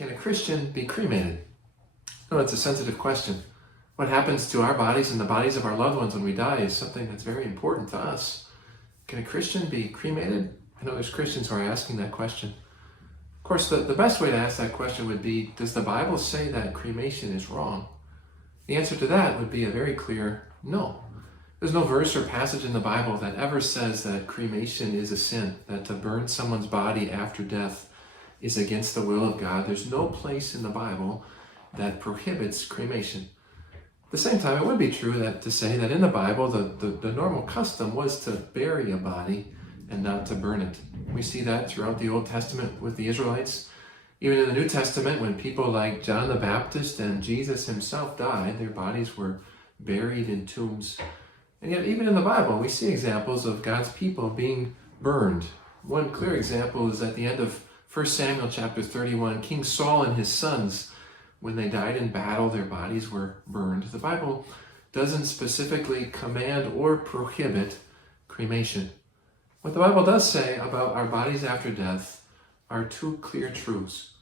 Can a Christian be cremated? No, it's a sensitive question. What happens to our bodies and the bodies of our loved ones when we die is something that's very important to us. Can a Christian be cremated? I know there's Christians who are asking that question. Of course, the best way to ask that question would be, does the Bible say that cremation is wrong? The answer to that would be a very clear no. There's no verse or passage in the Bible that ever says that cremation is a sin, that to burn someone's body after death is against the will of God. There's no place in the Bible that prohibits cremation. At the same time, it would be true to say that in the Bible, the normal custom was to bury a body and not to burn it. We see that throughout the Old Testament with the Israelites. Even in the New Testament, when people like John the Baptist and Jesus himself died, their bodies were buried in tombs. And yet, even in the Bible, we see examples of God's people being burned. One clear example is at the end of 1 Samuel chapter 31, King Saul and his sons, when they died in battle, their bodies were burned. The Bible doesn't specifically command or prohibit cremation. What the Bible does say about our bodies after death are two clear truths.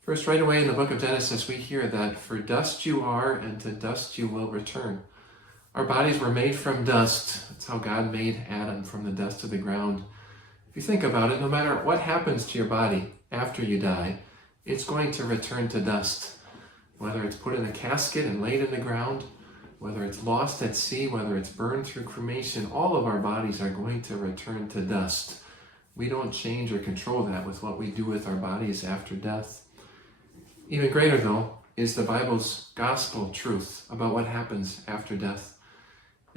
First, right away in the book of Genesis, we hear that for dust you are, and to dust you will return. Our bodies were made from dust. That's how God made Adam, from the dust of the ground. If you think about it, no matter what happens to your body after you die, it's going to return to dust. Whether it's put in a casket and laid in the ground, whether it's lost at sea, whether it's burned through cremation, all of our bodies are going to return to dust. We don't change or control that with what we do with our bodies after death. Even greater, though, is the Bible's gospel truth about what happens after death.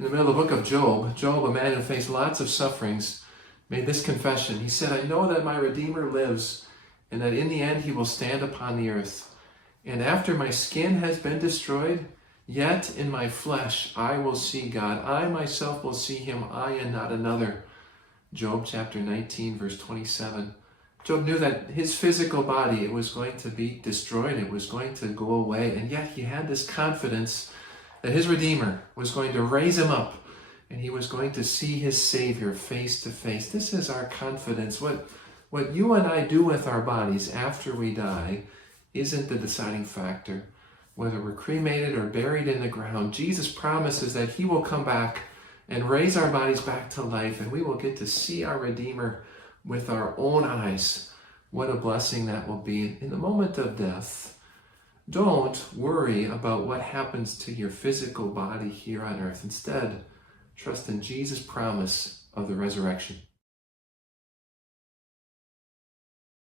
In the middle of the book of Job, a man who faced lots of sufferings, made this confession. He said, "I know that my Redeemer lives, and that in the end he will stand upon the earth. And after my skin has been destroyed, yet in my flesh I will see God. I myself will see him, I and not another." Job chapter 19, verse 27. Job knew that his physical body, it was going to be destroyed, it was going to go away, and yet he had this confidence that his Redeemer was going to raise him up, and he was going to see his Savior face to face. This is our confidence. What you and I do with our bodies after we die isn't the deciding factor. Whether we're cremated or buried in the ground, Jesus promises that he will come back and raise our bodies back to life, and we will get to see our Redeemer with our own eyes. What a blessing that will be. In the moment of death, don't worry about what happens to your physical body here on earth. Instead, trust in Jesus' promise of the resurrection.